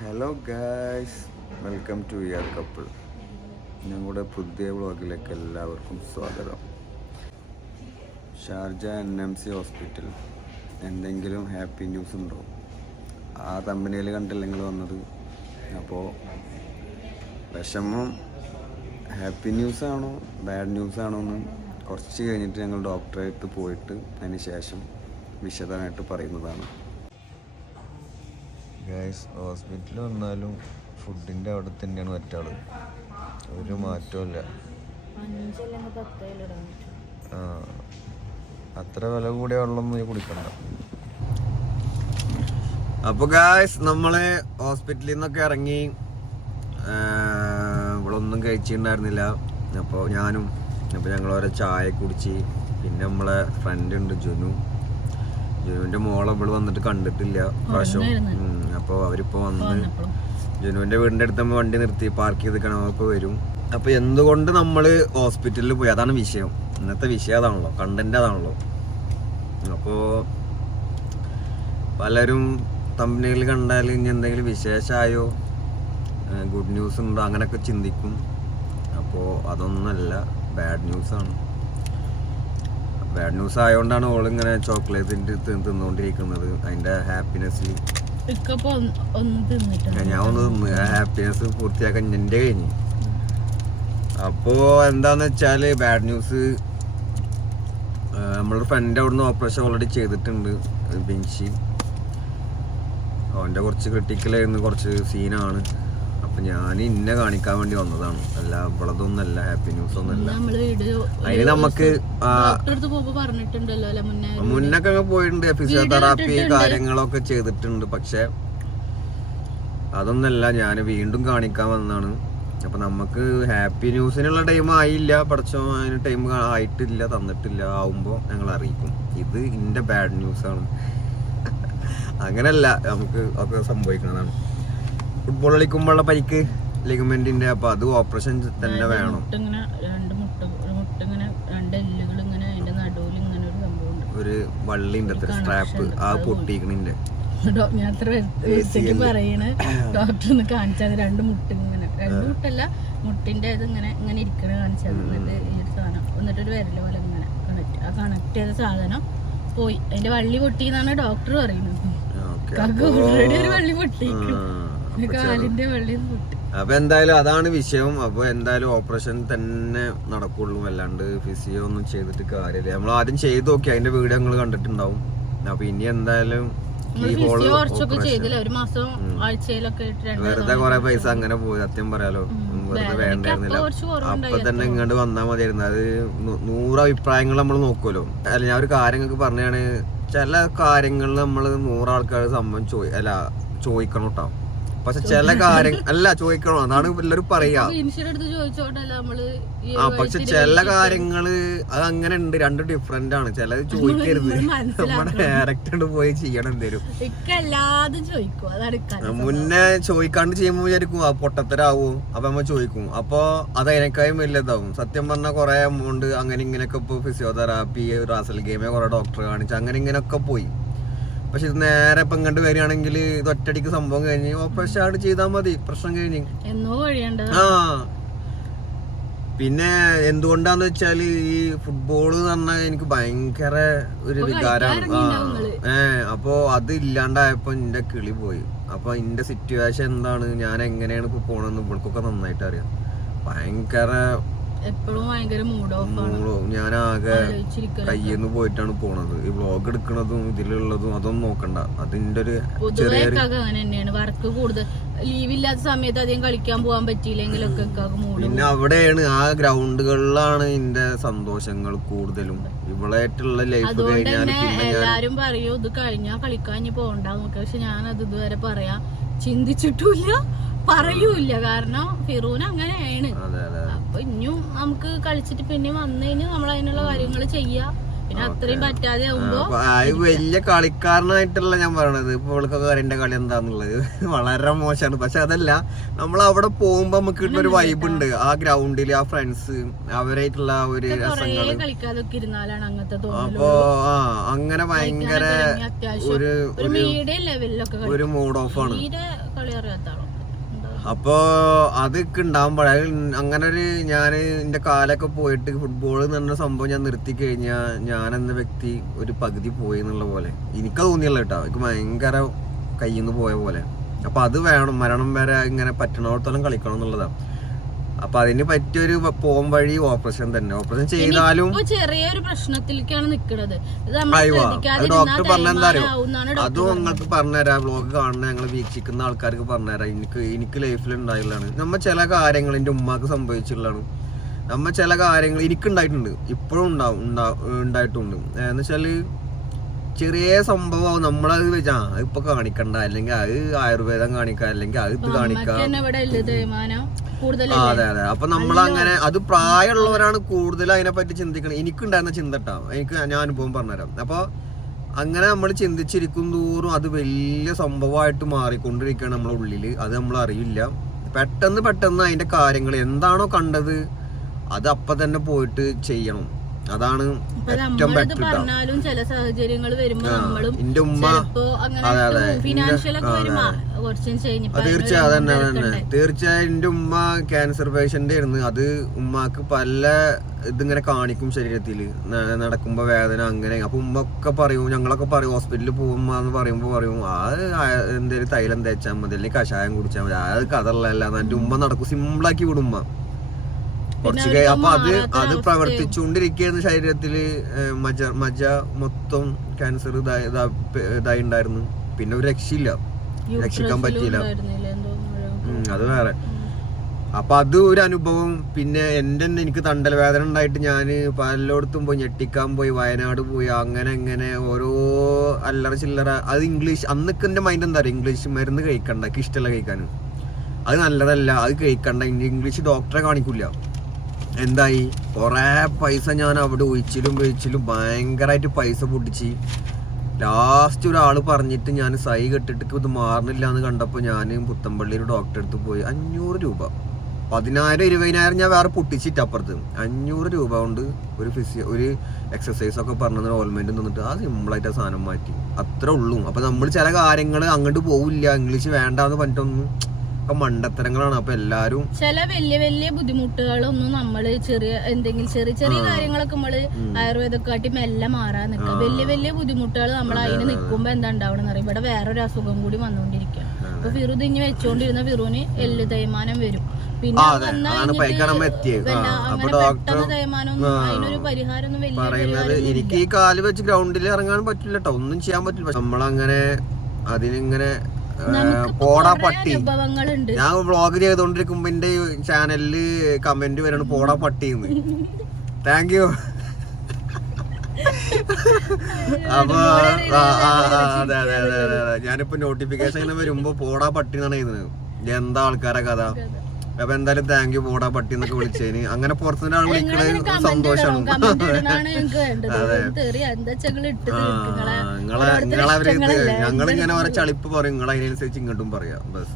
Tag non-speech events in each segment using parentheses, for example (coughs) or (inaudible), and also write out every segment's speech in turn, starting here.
Hello guys welcome to ear couple ഞങ്ങളുടെ പുതിയ വ്ളോഗിലേക്ക് എല്ലാവർക്കും സ്വാഗതം. Sharjah N M C hospital എന്തെങ്കിലും ഹാപ്പി ന്യൂസ് ഉണ്ടോ? ആ കമ്പനിയിൽ കണ്ടില്ലെങ്കിൽ വന്നത്? അപ്പോൾ വിഷമം. ഹാപ്പി ന്യൂസ് ആണോ? ബാഡ് ന്യൂസ് ആണോ എന്ന് കുറച്ച് കഴിഞ്ഞിട്ട് ഞങ്ങൾ ഡോക്ടറെ പോയിട്ട് അതിന് ശേഷം വിശദമായിട്ട് പറയുന്നതാണ്. ഗൈസ് ഹോസ്പിറ്റലിൽ വന്നാലും ഫുഡിന്റെ അവിടെ തന്നെയാണ് മറ്റാൾ ഒരു മാറ്റമില്ല ആ, അത്ര വില കൂടിയ വെള്ളം നീ കുടിക്കണ്ട. അപ്പൊ ഗായ്സ് നമ്മൾ ഹോസ്പിറ്റലിൽ നിന്നൊക്കെ ഇറങ്ങി ഇവളൊന്നും കഴിച്ചിട്ടുണ്ടായിരുന്നില്ല. അപ്പോൾ ഞാനും അപ്പോൾ ഞങ്ങൾ ഓരോ ചായ കുടിച്ച് പിന്നെ നമ്മളെ ഫ്രണ്ട് ഉണ്ട് ജുനു. ജുനുവിന്റെ മോളെ ഇവിടെ വന്നിട്ട് കണ്ടിട്ടില്ല പ്രാവശ്യം അപ്പോൾ അവരിപ്പോ വന്ന് ജനുവിന്റെ വീടിന്റെ അടുത്ത് നമ്മൾ വണ്ടി നിർത്തി പാർക്ക് ചെയ്ത് കണക്ക് വരും. അപ്പൊ എന്തുകൊണ്ട് നമ്മൾ ഹോസ്പിറ്റലിൽ പോയി? അതാണ് വിഷയം. ഇന്നത്തെ വിഷയം അതാണല്ലോ. കണ്ടന്റ് അതാണല്ലോ. അപ്പോ പലരും തമ്പനിയിൽ കണ്ടാൽ ഇനി എന്തെങ്കിലും വിശേഷമായോ ഗുഡ് ന്യൂസ് ഉണ്ടോ? അങ്ങനെയൊക്കെ ചിന്തിക്കും. അപ്പോൾ അതൊന്നല്ല ബാഡ് ന്യൂസാണ് ബാഡ് ന്യൂസ് ആയതുകൊണ്ടാണ് ഓൾ ഇങ്ങനെ ചോക്ലേറ്റിന്റെ തിന്നുകൊണ്ടിരിക്കുന്നത് അതിന്റെ ഹാപ്പിനെസ്സിൽ ഇക്കപ്പൊ ഒന്ന് തിന്നിട്ടുണ്ട് ഞാൻ ഒന്ന് തിന്ന്. ആ ഹാപ്പിനെസ് പൂർത്തിയാക്കാൻ എന്റെ കഴിഞ്ഞ് അപ്പോ എന്താന്ന് വെച്ചാൽ ബാഡ് ന്യൂസ് നമ്മളൊരു ഫ്രണ്ട് അവിടുന്ന് ഓപ്പറേഷൻ ഓൾറെഡി ചെയ്തിട്ടുണ്ട് ബിൻഷി. അവന്റെ കുറച്ച് ക്രിട്ടിക്കലായിരുന്നു കുറച്ച് സീനാണ് അപ്പൊ ഞാൻ ഇന്നെ കാണിക്കാൻ വേണ്ടി വന്നതാണ്. അല്ല ഇവളതൊന്നല്ല ഹാപ്പി ന്യൂസ് ഒന്നല്ല അതിന് നമുക്ക് മുന്നൊക്കെ പോയിട്ടുണ്ട്. ഫിസിയോതെറാപ്പി കാര്യങ്ങളൊക്കെ ചെയ്തിട്ടുണ്ട്. പക്ഷെ അതൊന്നല്ല ഞാൻ വീണ്ടും കാണിക്കാൻ വന്നതാണ്. അപ്പൊ നമുക്ക് ഹാപ്പി ന്യൂസിനുള്ള ടൈം ആയില്ല. പഠിച്ചോ അതിന് ടൈം ആയിട്ടില്ല തന്നിട്ടില്ല. ആവുമ്പോ ഞങ്ങൾ അറിയിക്കും. ഇത് ഇന്റെ ബാഡ് ന്യൂസ് ആണ്. അങ്ങനല്ല നമുക്ക് ഒക്കെ സംഭവിക്കുന്നതാണ്. ഫുട്ബോൾ കളിക്കുമ്പോഴുള്ള പരിക്ക് ലിഗമെന്റിന്റെ അപ്പൊ അത് ഓപ്പറേഷൻ തന്നെ വേണം. ഇങ്ങനെ രണ്ട് മുട്ട മുട്ട ഇങ്ങനെ രണ്ട് എല്ലുകൾ ഇങ്ങനെ അതിന്റെ നടുവിൽ ഇങ്ങനെ ഒരു സംഭവം ഉണ്ട്. ഒരു വള്ളിന്റെ അത്ര സ്ട്രാപ്പ് ആ പൊട്ടിക്കണിന്റെ ഞാൻ അത്ര വ്യക്തിക്ക് പറയണ്. (coughs) ഡോക്ടർ ഒന്ന് കാണിച്ചത് രണ്ട് മുട്ട ഇങ്ങനെ. രണ്ട് മുട്ടല്ല മുട്ടിന്റെ ഇത് ഇങ്ങനെ ഇങ്ങനെ ഇരിക്കണ കാണിച്ചത് എന്നിട്ട് ഈ ഒരു സാധനം. എന്നിട്ട് ഒരു വിരൽ പോലെ ഇങ്ങനെ കണക്ട് ആ കണക്ട് ചെയ്ത സാധനം പോയി. അതിന്റെ വള്ളി പൊട്ടി എന്നാണ് ഡോക്ടർ പറയുന്നത് ഓൾറെഡി ഒരു വള്ളി പൊട്ടി കാലിന്റെ വള്ളി പൊട്ടി അപ്പൊ എന്തായാലും അതാണ് വിഷയം. അപ്പൊ എന്തായാലും ഓപ്പറേഷൻ തന്നെ നടക്കുള്ളൂ. അല്ലാണ്ട് ഫിസിയോ ഒന്നും ചെയ്തിട്ട് കാര്യമില്ല. നമ്മൾ ആദ്യം ചെയ്തു നോക്കി. അതിന്റെ വീഡിയോ നിങ്ങൾ കണ്ടിട്ടുണ്ടാവും. അപ്പൊ ഇനി എന്തായാലും വെറുതെ കൊറേ പൈസ അങ്ങനെ പോയി. സത്യം പറയാലോ. വെറുതെ വേണ്ടായിരുന്നില്ല. അപ്പൊ തന്നെ ഇങ്ങോട്ട് വന്നാൽ മതിയായിരുന്നു. അത് നൂറ് അഭിപ്രായങ്ങൾ നമ്മൾ നോക്കുമല്ലോ അല്ല ഞാൻ ഒരു കാര്യങ്ങൾക്ക് പറഞ്ഞാണ് ചില കാര്യങ്ങളിൽ നമ്മൾ നൂറാൾക്കാർ സംഭവം ചോദി അല്ല ചോദിക്കണം കേട്ടോ പക്ഷെ ചില കാര്യം അല്ല ചോദിക്കണം? അതാണ് എല്ലാവരും പറയാ. ആ പക്ഷെ ചില കാര്യങ്ങൾ അത് അങ്ങനെ ഉണ്ട്. രണ്ട് ഡിഫറെന്റ് ആണ്. ചിലത് (laughs) ചോദിക്കരുത്. നമ്മുടെ ഡയറക്റ്റ് പോയി ചെയ്യണം എന്തേലും. മുന്നേ ചോദിക്കാണ്ട് ചെയ്യുമ്പോ വിചാരിക്കും ആ പൊട്ടത്തരാവും? അപ്പൊ നമ്മൾ ചോദിക്കും. അപ്പൊ അത് അതിനേക്കാളും വലിയതാവും സത്യം പറഞ്ഞ കുറെ എമൗണ്ട് അങ്ങനെ ഇങ്ങനെയൊക്കെ ഇപ്പൊ ഫിസിയോതെറാപ്പി റാസൽ ഗെയിമേ കുറെ ഡോക്ടറെ കാണിച്ച് അങ്ങനെ ഇങ്ങനെയൊക്കെ പോയി. പക്ഷെ ഇത് നേരെ ഇപ്പം കണ്ട് വരികയാണെങ്കിൽ ഇത് ഒറ്റടിക്ക് സംഭവം കഴിഞ്ഞ് ഓപ്പറേഷൻ ആയിട്ട് ചെയ്താൽ മതി പ്രശ്നം കഴിഞ്ഞ്. ആ. പിന്നെ എന്തുകൊണ്ടാന്ന് വെച്ചാൽ ഈ എന്ന് പറഞ്ഞാൽ എനിക്ക് ഭയങ്കര ഒരു വികാരമാണ് ആ. ഏ അപ്പോ അത് ഇല്ലാണ്ടായപ്പോ എന്റെ കിളി പോയി. അപ്പൊ എന്റെ സിറ്റുവേഷൻ എന്താണ്? ഞാൻ എങ്ങനെയാണ് ഇപ്പൊ പോണെന്ന് ഇവൾക്കൊക്കെ നന്നായിട്ട് അറിയാം ഭയങ്കര എപ്പോഴും ഭയങ്കര മൂഡ് ഓഫ് ആണ്. ഞാനാകെ. കയ്യിൽ നിന്ന് പോയിട്ടാണ് പോണത്. ഈ വ്ളോഗ് എടുക്കണതും ഇതിലുള്ളതും അതൊന്നും നോക്കണ്ട. അതിന്റെ ഒരു ചെറിയ അങ്ങനെ തന്നെയാണ്. വർക്ക് കൂടുതൽ ലീവ് ഇല്ലാത്ത സമയത്ത് അധികം കളിക്കാൻ പോകാൻ പറ്റിയില്ലെങ്കിലൊക്കെ പിന്നെ അവിടെയാണ് ആ ഗ്രൗണ്ടുകളിലാണ് എന്റെ സന്തോഷങ്ങൾ കൂടുതലും. ഇവളായിട്ടുള്ള ലൈഫ് കഴിഞ്ഞാൽ എല്ലാരും പറയൂ ഇത് കഴിഞ്ഞാ കളിക്കാൻ ഇനി പോകണ്ട പക്ഷെ ഞാൻ അത് ഇതുവരെ പറയാ ചിന്തിച്ചിട്ടുമില്ല. പറയൂല കാരണം ഫിറൂന് അങ്ങനെയാണ്. അപ്പൊ ഇനിയും നമുക്ക് കളിച്ചിട്ട് പിന്നെ വന്നതിന് നമ്മൾ അതിനുള്ള കാര്യങ്ങൾ ചെയ്യാ. പിന്നെ അത്രയും പറ്റാതെ ആവുമ്പോ ആ വലിയ കളിക്കാരനായിട്ടല്ല ഞാൻ പറയണത്. ഇപ്പൊ ഇവൾക്കൊക്കെ അറിയേണ്ട കളി എന്താന്നുള്ളത് വളരെ മോശമാണ്. പക്ഷെ അതല്ല നമ്മൾ അവിടെ പോകുമ്പോ നമുക്ക് കിട്ടുന്ന ഒരു വൈബ് ഉണ്ട്. ആ ഗ്രൗണ്ടിൽ ആ ഫ്രണ്ട്സ് അവരായിട്ടുള്ള ഒരു അപ്പോ രസങ്ങൾ ആ അങ്ങനെ ഭയങ്കര ഒരു ഒരു മൂഡ് ഓഫ് ആണ്. തീരെ കളി അറിയാത്ത ആളോ എന്താ? അപ്പോ അതൊക്കെ ഉണ്ടാകുമ്പോഴേ അങ്ങനെ ഒരു ഞാൻ എന്റെ കാലൊക്കെ പോയിട്ട് ഫുട്ബോൾ എന്ന് പറഞ്ഞ സംഭവം ഞാൻ നിർത്തി കഴിഞ്ഞാൽ ഞാൻ എന്ന വ്യക്തി ഒരു പകുതി പോയി എന്നുള്ള പോലെ. എനിക്ക് തോന്നിയല്ലോ കേട്ടോ. എനിക്ക് ഭയങ്കര കയ്യിൽ നിന്ന് പോയ പോലെ. അപ്പൊ അത് വേണം മരണം വരെ ഇങ്ങനെ പറ്റണോടത്തോളം കളിക്കണം എന്നുള്ളതാണ് അപ്പൊ അതിന് പറ്റിയൊരു പോം വഴി ഓപ്പറേഷൻ തന്നെ. ഓപ്പറേഷൻ ചെയ്താലും ചെറിയൊരു പ്രശ്നത്തിലേക്കാണ് നിൽക്കുന്നത് ഡോക്ടർ പറഞ്ഞെന്താറിയോ അതും നിങ്ങൾക്ക് പറഞ്ഞുതരാം. ബ്ലോഗ് കാണുന്ന ഞങ്ങൾ വീക്ഷിക്കുന്ന ആൾക്കാർക്ക് പറഞ്ഞുതരാം. എനിക്ക് എനിക്ക് ലൈഫിൽ ഉണ്ടായിട്ടുള്ളതാണ് നമ്മ ചില കാര്യങ്ങൾ എന്റെ ഉമ്മാക്ക് സംഭവിച്ചിട്ടുള്ളതാണ് നമ്മ ചില കാര്യങ്ങൾ എനിക്ക് ഉണ്ടായിട്ടുണ്ട് ഇപ്പോഴും ഉണ്ടാവും ഉണ്ടാ- ഉണ്ടായിട്ടുണ്ട്. എന്ന് വെച്ചാൽ ചെറിയ സംഭവം നമ്മളത് വെച്ചാ ഇപ്പൊ കാണിക്കണ്ട. അല്ലെങ്കിൽ അത് ആയുർവേദം കാണിക്കാം. അല്ലെങ്കിൽ അത് ഇത് കാണിക്കാം. അതെ അതെ. അപ്പൊ നമ്മളങ്ങനെ അത് പ്രായമുള്ളവരാണ് കൂടുതൽ അതിനെ പറ്റി ചിന്തിക്കണം എനിക്കുണ്ടായിരുന്ന ചിന്തട്ടാ. എനിക്ക് ഞാൻ അനുഭവം പറഞ്ഞുതരാം. അപ്പൊ അങ്ങനെ നമ്മൾ ചിന്തിച്ചിരിക്കും തോറും അത് വലിയ സംഭവമായിട്ട് മാറിക്കൊണ്ടിരിക്കുകയാണ് നമ്മളെ ഉള്ളിൽ. അത് നമ്മൾ അറിയില്ല. പെട്ടെന്ന് പെട്ടെന്ന് അതിന്റെ കാര്യങ്ങൾ എന്താണോ കണ്ടത് അത് അപ്പൊ തന്നെ പോയിട്ട് ചെയ്യണം. അതാണ് ഏറ്റവും ബെറ്റർ പറഞ്ഞാലും ചില സാഹചര്യങ്ങൾ വരുമ്പോ നമ്മളും എന്റെ ഉമ്മ അതെ, അതെ. അതെ, അത് തീർച്ചയായും അതന്നെ അതന്നെ. തീർച്ചയായും എന്റെ ഉമ്മ ക്യാൻസർ പേഷ്യന്റ് ആയിരുന്നു. അത് ഉമ്മാക്ക് പല ഇതിങ്ങനെ കാണിക്കും ശരീരത്തിൽ നടക്കുമ്പോ വേദന അങ്ങനെ. അപ്പൊ ഉമ്മ ഒക്കെ പറയും ഞങ്ങളൊക്കെ പറയും ഹോസ്പിറ്റലിൽ പോകുമ്പോ എന്ന് പറയുമ്പോ പറയും ആ എന്തേലും തൈലം തേച്ചാൽ മതി അല്ലെങ്കിൽ കഷായം കുടിച്ചാൽ മതി അത് കഥള്ളല്ല എന്റെ ഉമ്മ നടക്കും. സിമ്പിളാക്കി വിടും ഉമ്മ. കുറച്ച് അപ്പൊ അത് അത് പ്രവർത്തിച്ചുകൊണ്ടിരിക്കുന്ന ശരീരത്തിൽ മജ മജ മൊത്തം ക്യാൻസർ ഇതായി ഇതാ- ഉണ്ടായിരുന്നു. പിന്നെ ഒരു രക്ഷയില്ല. രക്ഷിക്കാൻ പറ്റിയില്ല. അത് വേറെ. അപ്പൊ അത് ഒരു അനുഭവം. പിന്നെ എന്റെ തന്നെ എനിക്ക് തണ്ടൽ വേദന ഉണ്ടായിട്ട് ഞാൻ പലയിടത്തും പോയി ഞെട്ടിക്കാൻ പോയി വയനാട് പോയി അങ്ങനെ അങ്ങനെ ഓരോ അല്ലറ ചില്ലറ. അത് ഇംഗ്ലീഷ് അന്നൊക്കെ എന്റെ മൈൻഡ് എന്താ പറയുക ഇംഗ്ലീഷ് മരുന്ന് കഴിക്കണ്ട. എനിക്ക് ഇഷ്ടമല്ല കഴിക്കാൻ. അത് നല്ലതല്ല. അത് കഴിക്കണ്ട. ഇംഗ്ലീഷ് ഡോക്ടറെ കാണിക്കില്ല എന്തായി? കുറേ പൈസ ഞാൻ അവിടെ ഒഴിച്ചിലും ഒഴിച്ചിലും ഭയങ്കരമായിട്ട് പൈസ പൊട്ടിച്ച്. ലാസ്റ്റ് ഒരാൾ പറഞ്ഞിട്ട് ഞാൻ സൈ കെട്ടിട്ട് ഇത് മാറണില്ല എന്ന് കണ്ടപ്പോൾ ഞാൻ പുത്തമ്പള്ളിയിൽ ഡോക്ടറെ അടുത്ത് പോയി. അഞ്ഞൂറ് രൂപ. പതിനായിരം ഇരുപതിനായിരം ഞാൻ വേറെ പൊട്ടിച്ചിട്ട് അപ്പുറത്ത്. അഞ്ഞൂറ് രൂപ കൊണ്ട് ഒരു ഫിസിയോ ഒരു എക്സസൈസ് ഒക്കെ പറഞ്ഞ ഓൾമെന്റ് നിന്നിട്ട് ആ സിമ്പിളായിട്ട് ആ സാധനം മാറ്റി. അത്രേ ഉള്ളൂ. അപ്പൊ നമ്മൾ ചില കാര്യങ്ങൾ അങ്ങോട്ട് പോവില്ല. ഇംഗ്ലീഷ് വേണ്ടാന്ന് പറഞ്ഞിട്ടൊന്നും ഒക്കെ മണ്ടത്തരങ്ങളാണ്. അപ്പൊ എല്ലാരും ചില വലിയ വലിയ ബുദ്ധിമുട്ടുകളൊന്നും നമ്മൾ ചെറിയ എന്തെങ്കിലും ചെറിയ ചെറിയ കാര്യങ്ങളൊക്കെ നമ്മൾ ആയുർവേദക്കാട്ടി മെല്ലെ മാറാൻ നിൽക്കുക വലിയ വലിയ ബുദ്ധിമുട്ടുകൾ നമ്മൾ അതിന് നിൽക്കുമ്പോ എന്താ ഉണ്ടാവണം അറിയാം? ഇവിടെ വേറൊരു അസുഖം കൂടി വന്നുകൊണ്ടിരിക്കുക അപ്പൊ ഫിറു തിങ്ങി വെച്ചോണ്ടിരുന്ന ഫിറുവിന് എല്ല് തേയ്മാനം വരും. പിന്നെ പറയുന്നത് എനിക്ക് ഈ കാൽ വെച്ച് ഗ്രൗണ്ടിൽ ഇറങ്ങാൻ പറ്റില്ല കേട്ടോ ഒന്നും ചെയ്യാൻ പറ്റില്ല. നമ്മളങ്ങനെ അതിനിങ്ങനെ പോടാ പട്ടി. അനുഭവങ്ങളുണ്ട്. ഞാൻ വ്ളോഗ് ചെയ്തോണ്ടിരിക്കുമ്പോ എന്റെ ചാനലിൽ കമന്റ് വരണം പോടാ പട്ടിന്ന്. താങ്ക് യു അപ്പൊ അതെ അതെ അതെ അതെ ഞാനിപ്പോ നോട്ടിഫിക്കേഷൻ ഇങ്ങനെ വരുമ്പോ പോടാ പട്ടി എന്നാണ് എഴുതുന്നത്. എന്താ ആൾക്കാരെ കഥ. അപ്പൊ എന്തായാലും താങ്ക് യു പോടാ പട്ടി എന്നൊക്കെ വിളിച്ചതിന്. അങ്ങനെ പുറത്തുനിന്ന് ആൾ വിളിക്കണത് സന്തോഷമാണ് തീർക്കുങ്ങളെ നിങ്ങളെ നിങ്ങളവര് ഞങ്ങളിങ്ങനെ ഓരോ ചളിപ്പ് പറയും. നിങ്ങൾ അതിനനുസരിച്ച് ഇങ്ങോട്ടും പറയാം. ബസ്.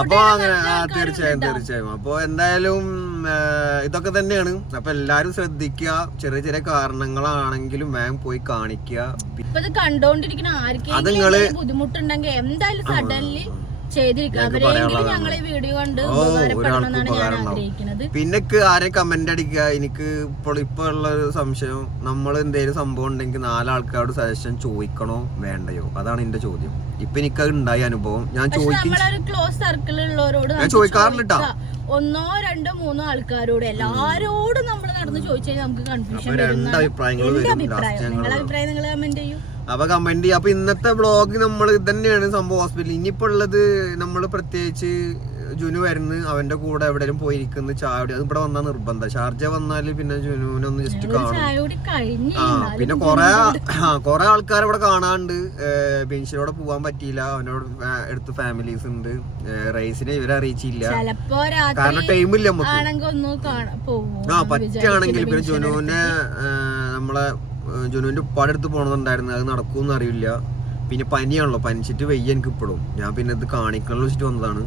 അപ്പൊ അങ്ങനെ തീർച്ചയായും തീർച്ചയായും. അപ്പൊ എന്തായാലും ഇതൊക്കെ തന്നെയാണ്. അപ്പൊ എല്ലാരും ശ്രദ്ധിക്കുക ചെറിയ ചെറിയ കാരണങ്ങളാണെങ്കിലും മാം പോയി കാണിക്കുക അത് നിങ്ങൾ എന്തെങ്കിലും ബുദ്ധിമുട്ടുണ്ടെങ്കിൽ എന്തായാലും സഡൻലി ചെയ്തിരിക്കുക അവരെങ്കിലും ഞങ്ങൾ ഈ വീഡിയോ കണ്ട് ഓ, ഉപകാരപ്പെടണമെന്നാണ് ഒരാൾക്ക് ഞാൻ ഉപകാരം ആഗ്രഹിക്കുന്നത്. പിന്നെ ആരെ കമന്റ് അടിക്കുക? എനിക്ക് ഇപ്പോൾ ഇപ്പൊ ഉള്ള ഒരു സംശയം നമ്മൾ എന്തെങ്കിലും സംഭവം ഉണ്ടെങ്കിൽ നാലാൾക്കാരോട് സജഷൻ ചോദിക്കണോ വേണ്ടയോ? അതാണ് എന്റെ ചോദ്യം. ഇപ്പൊ എനിക്ക് ഉണ്ടായ അനുഭവം. ഞാൻ ചോദിക്കും ക്ലോസ് സർക്കിൾ ഉള്ളവരോട് ഞാൻ ചോദിക്കാറില്ല ട്ടോ. ഒന്നോ രണ്ടോ മൂന്നോ ആൾക്കാരോട് എല്ലാരോടും നമ്മൾ നടന്ന് ചോദിച്ചാൽ നമുക്ക് കൺഫ്യൂഷൻ അഭിപ്രായം. നിങ്ങളുടെ അഭിപ്രായം നിങ്ങൾ കമന്റ് ചെയ്യൂ. അപ്പൊ കമന്റ് ചെയ്യാം. അപ്പൊ ഇന്നത്തെ വ്ളോഗ് നമ്മൾ ഇത് തന്നെയാണ് സംഭവം ഹോസ്പിറ്റലിൽ ഇനിയിപ്പോ ഉള്ളത് നമ്മൾ പ്രത്യേകിച്ച് ജുനു വരുന്നു. അവന്റെ കൂടെ എവിടെയും പോയിരിക്കുന്ന. ചാവടി അത് ഇവിടെ വന്നാൽ നിർബന്ധം. ഷാർജ വന്നാൽ പിന്നെ ജുനുവിനൊന്ന് ജസ്റ്റ് കാണും. ആ പിന്നെ കൊറേ ആ കൊറേ ആൾക്കാർ ഇവിടെ കാണാണ്ട്. ബെഞ്ചിലൂടെ പോവാൻ പറ്റിയില്ല. അവനോട് എടുത്ത് ഫാമിലീസ് ഉണ്ട്. റൈസിനെ ഇവരെ അറിയിച്ചില്ല. കാരണം ടൈമില്ല നമുക്ക് ആ പറ്റുകയാണെങ്കിൽ പിന്നെ ജുനുവിനെ നമ്മളെ ഏ, ഉപ്പാടെടുത്ത് പോകണമെന്നുണ്ടായിരുന്നു അത് നടക്കുമെന്ന് അറിയില്ല. പിന്നെ പനിയാണല്ലോ. പനിച്ചിട്ട് വെയ്യ എനിക്ക് ഇപ്പോഴും. ഞാൻ പിന്നെ ഇത് കാണിക്കണം വെച്ചിട്ട് വന്നതാണ്.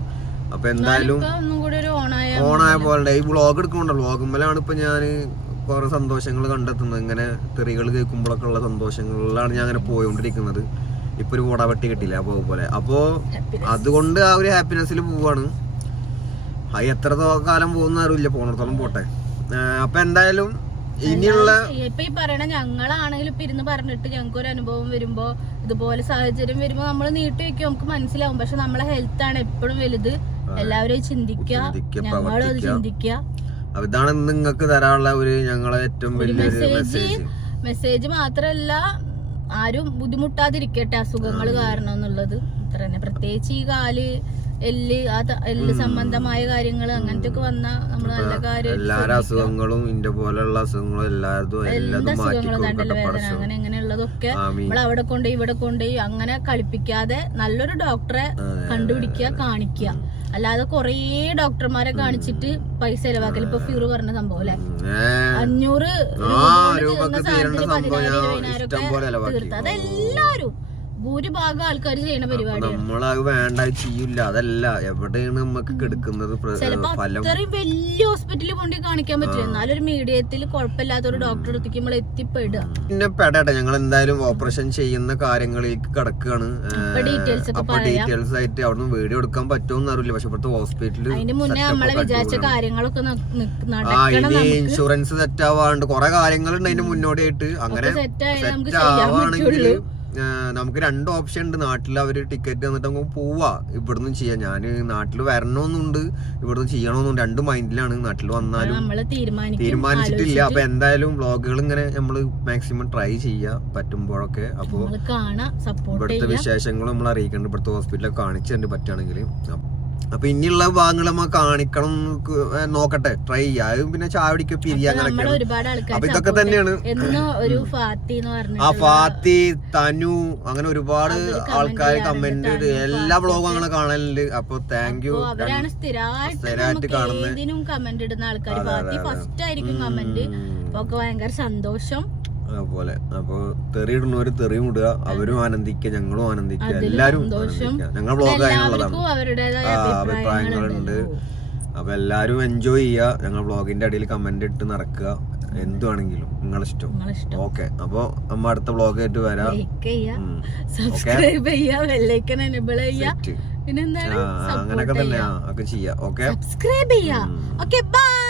അപ്പൊ എന്തായാലും ഓണായ പോലെ. ഈ വ്ളോഗ് എടുക്കണുണ്ടല്ലോ. വ്ളോഗുമ്പോഴാണ് ഇപ്പൊ ഞാൻ കുറെ സന്തോഷങ്ങൾ കണ്ടെത്തുന്നത്. ഇങ്ങനെ തെറികൾ കേൾക്കുമ്പോഴൊക്കെ ഉള്ള സന്തോഷങ്ങളിലാണ് ഞാൻ അങ്ങനെ പോയോണ്ടിരിക്കുന്നത്. ഇപ്പൊ ഒരു കോടാവട്ടി കിട്ടില്ല അപ്പോൾ പോലെ. അപ്പോ അതുകൊണ്ട് ആ ഒരു ഹാപ്പിനെസ്സിൽ പോവാണ്. അത് എത്ര കാലം പോകുന്ന അറിയില്ല പോണത്തോളം പോട്ടെ അപ്പൊ എന്തായാലും ഇനിയുള്ള ഇപ്പൊ ഈ പറയണ ഞങ്ങളാണെങ്കിലും ഇപ്പൊ ഇരുന്ന് പറഞ്ഞിട്ട് ഞങ്ങൾക്ക് ഒരു അനുഭവം വരുമ്പോ ഇതുപോലെ സാഹചര്യം വരുമ്പോ നമ്മൾ നീട്ടി വെക്കും നമുക്ക് മനസ്സിലാവും. പക്ഷെ നമ്മളെ ഹെൽത്ത് ആണ് എപ്പോഴും വലുത്. എല്ലാവരും ചിന്തിക്കുക. ഞങ്ങളും അത് ചിന്തിക്കുക. അപ്പൊ ഇതാണ് നിങ്ങൾക്ക് തരാനുള്ള ഒരു ഞങ്ങളെ ഏറ്റവും വലിയ മെസ്സേജ് മെസ്സേജ് മെസ്സേജ് മാത്രല്ല ആരും ബുദ്ധിമുട്ടാതിരിക്കട്ടെ അസുഖങ്ങൾ കാരണം എന്നുള്ളത്. അത്ര തന്നെ പ്രത്യേകിച്ച് ഈ കാൽ എല്ല് ആ എല്ല് സംബന്ധമായ കാര്യങ്ങൾ അങ്ങനത്തെ ഒക്കെ വന്നാ നമ്മൾ നല്ല കാര്യം എല്ലാരും അസുഖങ്ങളും ഇന്റെ പോലെയുള്ള അസുഖങ്ങളും എല്ലാതും എല്ലാ അസുഖങ്ങളും കൊടുക്കട്ടെ വേദന അങ്ങനെ അങ്ങനെയുള്ളതൊക്കെ നമ്മൾ അവിടെ കൊണ്ടുപോയി ഇവിടെ കൊണ്ടുപോയി അങ്ങനെ കളിപ്പിക്കാതെ നല്ലൊരു ഡോക്ടറെ. കണ്ടുപിടിക്കുക കാണിക്കുക. അല്ലാതെ കൊറേ ഡോക്ടർമാരെ കാണിച്ചിട്ട് പൈസ ചെലവാക്കൽ ഇപ്പൊ ഫ്യൂർ പറഞ്ഞ സംഭവം അല്ലെ? അഞ്ഞൂറ് തീർത്ത. അതെല്ലാരും ഭൂരിഭാഗം ആൾക്കാർ ചെയ്യുന്ന പരിപാടി നമ്മളത് വേണ്ട അത് ചെയ്യൂല അതല്ല എവിടെയാണ് നമുക്ക് കിടക്കുന്നത് ചിലപ്പോ അത്രയും വലിയ ഹോസ്പിറ്റലിൽ കൊണ്ടുപോയി കാണിക്കാൻ പറ്റില്ല. എന്നാലും ഒരു മീഡിയത്തിൽ കുഴപ്പമില്ലാത്ത ഒരു ഡോക്ടറെ അടുത്തേക്ക് നമ്മൾ എത്തിപ്പെടുക. പിന്നെ പെടട്ടെ. ഞങ്ങൾ എന്തായാലും ഓപ്പറേഷൻ ചെയ്യുന്ന കാര്യങ്ങളിലേക്ക് കിടക്കുകയാണ് അപ്പൊ ഡീറ്റെയിൽസ് ആയിട്ട് അവിടുന്ന് വീഡിയോ എടുക്കാൻ പറ്റുമെന്ന് അറിയില്ല. പക്ഷെ ഇവിടുത്തെ ഹോസ്പിറ്റലിൽ അതിന് മുന്നേ നമ്മളെ വിചാരിച്ച കാര്യങ്ങളൊക്കെ ആ ഇനി ഇൻഷുറൻസ് സെറ്റ് ആവാണ്ട്. കൊറേ കാര്യങ്ങളുണ്ട് അതിന് മുന്നോടിയായിട്ട്. അങ്ങനെ സെറ്റ് ആവാണെങ്കിൽ നമുക്ക് രണ്ട് ഓപ്ഷൻ ഉണ്ട്. നാട്ടിൽ അവർ ടിക്കറ്റ് തന്നിട്ട് നമുക്ക് പോവാ. ഇവിടുന്ന് ചെയ്യാം. ഞാൻ നാട്ടിൽ വരണമെന്നുണ്ട്. ഇവിടുന്ന് ചെയ്യണമെന്നുണ്ട്. രണ്ട് മൈൻഡിലാണ് നാട്ടിൽ വന്നാലും തീരുമാനിച്ചിട്ടില്ല. അപ്പൊ എന്തായാലും വ്ളോഗുകൾ ഇങ്ങനെ നമ്മൾ മാക്സിമം ട്രൈ ചെയ്യാ പറ്റുമ്പോഴൊക്കെ. അപ്പൊ നമ്മൾ കാണാം സപ്പോർട്ട് ഇവിടുത്തെ വിശേഷങ്ങളും വിശേഷങ്ങൾ നമ്മൾ അറിയിക്കേണ്ട. ഇവിടുത്തെ ഹോസ്പിറ്റലൊക്കെ കാണിച്ചിട്ടുണ്ട് പറ്റുകയാണെങ്കിൽ അപ്പൊ ഇനിയുള്ള ഭാഗങ്ങൾ നമ്മൾ കാണിക്കണം നോക്കട്ടെ ട്രൈ ചെയ്യാം. അത് പിന്നെ ചാവടിക്ക് പിരിയ നമ്മൾ അങ്ങനെയൊക്കെ ഒരുപാട് ആൾക്കാർ അപ്പൊ ഇതൊക്കെ തന്നെയാണ്. ആ ഫാത്തി തനു അങ്ങനെ ഒരുപാട് ആൾക്കാർ കമന്റ് ചെയ്ത് എല്ലാ ബ്ലോഗും അങ്ങനെ കാണലുണ്ട്. അപ്പൊ താങ്ക് യു സ്ഥിരമായിട്ട് കാണുന്നത്. ഫസ്റ്റ് ആയിരിക്കും കമന്റ് അപ്പൊ ഭയങ്കര സന്തോഷം. അതുപോലെ. അപ്പൊ തെറി ഇടുന്നവര് തെറിയും ഇടുക അവരും ആനന്ദിക്കുക ഞങ്ങളും ആനന്ദിക്കുക എല്ലാരും ഞങ്ങൾ ബ്ലോഗ് അതിനുള്ളതാണ് അഭിപ്രായങ്ങളുണ്ട്. അപ്പൊ എല്ലാരും എൻജോയ് ചെയ്യുക. ഞങ്ങൾ ബ്ലോഗിന്റെ അടിയിൽ കമന്റ് ഇട്ട് നടക്കുക. എന്തുവാണെങ്കിലും നിങ്ങളിഷ്ടം. ഓക്കെ അപ്പൊ നമ്മ അടുത്ത ബ്ലോഗ് ആയിട്ട് വരാം. സബ്സ്ക്രൈബ് ചെയ്യാ. അങ്ങനൊക്കെ തന്നെ. ഒക്കെ ചെയ്യാം. ഓക്കെ സബ്സ്ക്രൈബ് ചെയ്യാ. Okay bye